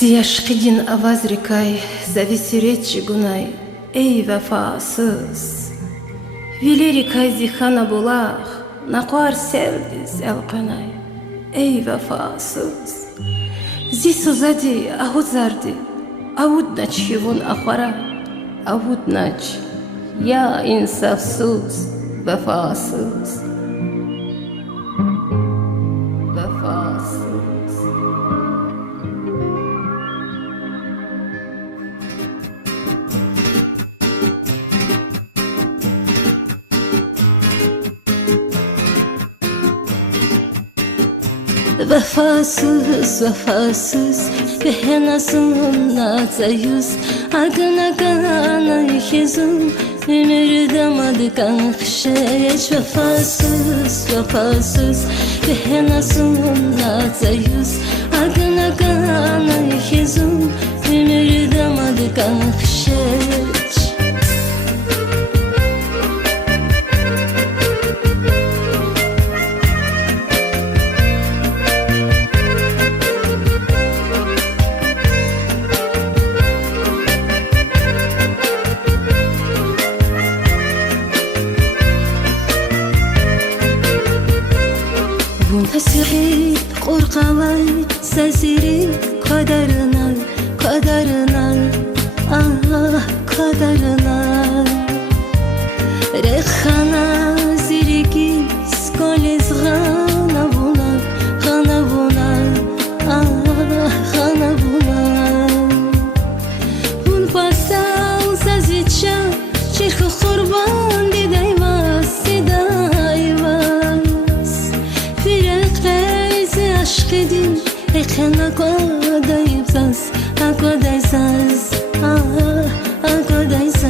Зияшқидин аваз рекай, зависи речи гунай, эй вафасуз. Вили рекай зихана булах, нақуар селдиз алқанай, эй вафасуз. Зису зади ахуд зарди, ауд нач хивун ахвара, ауд нач, я инсафсуз, вафасуз. Вафасуз, вафасуз, бехенасун нацаюз, агана ихизун, мимирдамады канхшеч. Вафасуз, вафасуз, бехенасун нацаюз, агана ихизун, мимирдамады канхшеч. Tasiri korkalay, saziri kadarına, kadarına, ah kadarına. Rekhana zirigi skoles gana buna, ah gana buna. Un pasau zazicha, çirkh kurban didayvas, didayvas. Aşkıdin, ekhen akodayzaz, akodayzaz, akodayzaz.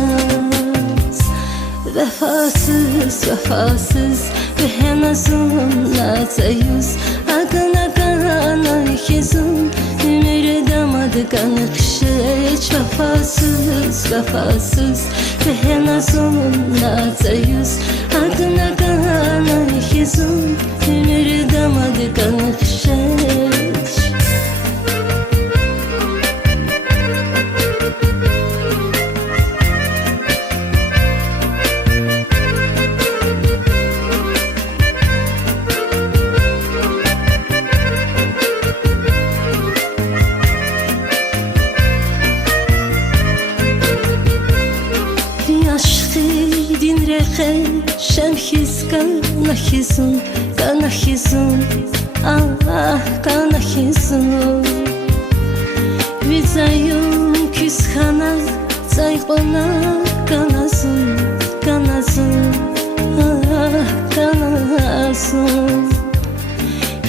Vefasız, vefasız, behenazun natayuz, agana ikizun, ümürdamadı kanıkşeç. Vefasız, vefasız, behenazun natayuz, agana ikizun, ümürdamadı kanıkşeç. Din rehe şemhiz kanahizun, kanahizun, ah kanahizun. Vizayun küshana, zayğona kanazun, kanazun, ah kanazun.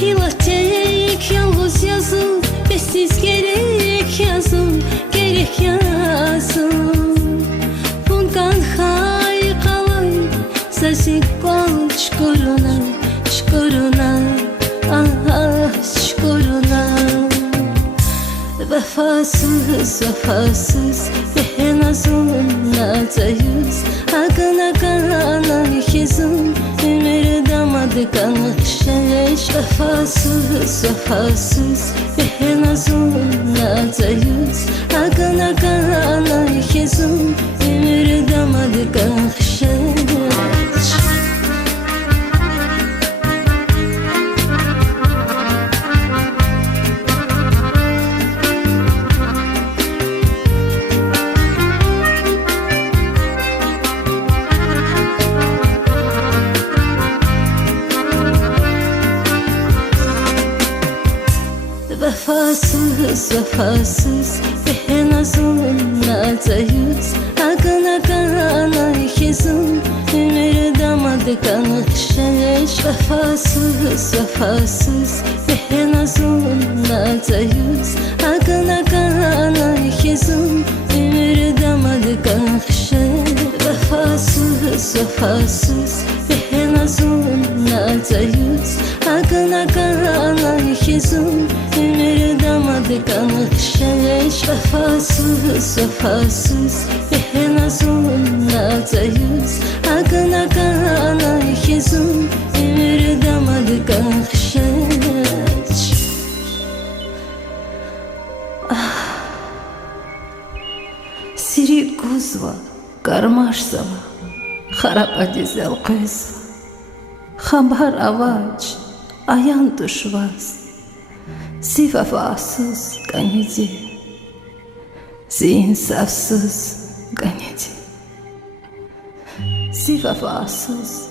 Hilatek yalnız yazın, besiz gerek yazın, gerek yazın. Bundan hay kalay, sesi kol çkoruna, çkoruna, ah çkoruna. Vefasız, vefasız, behenazun natayuz, agana ikizun, ümürdamadı kanıkşeç. Vefasız, vefasız, behenazun natayuz, agana ikizun, ümürdamadı kanıkşeç. Vefasız, vefasız, behenazun natayuz, agana ikizun, ümürdamadı kanıkşeç. Vefasız, vefasız, behenazun natayuz, agana ikizun, ümürdamadı kanıkşeç. Vefasız, vefasız, behenazun natayuz, agana ikizun, ümürdamadı kanıkşeç. Vefasız, vefasız, behenazun natayuz, agana ikizun, ümürdamadı kanıkşeç. Ah Сиригузва, Гармашзава, Харападизел Кызва, Хамбар Авач, Аян Душваз, Si Вафасуз Ганеди, Si insafsız Ганеди, Si Вафасуз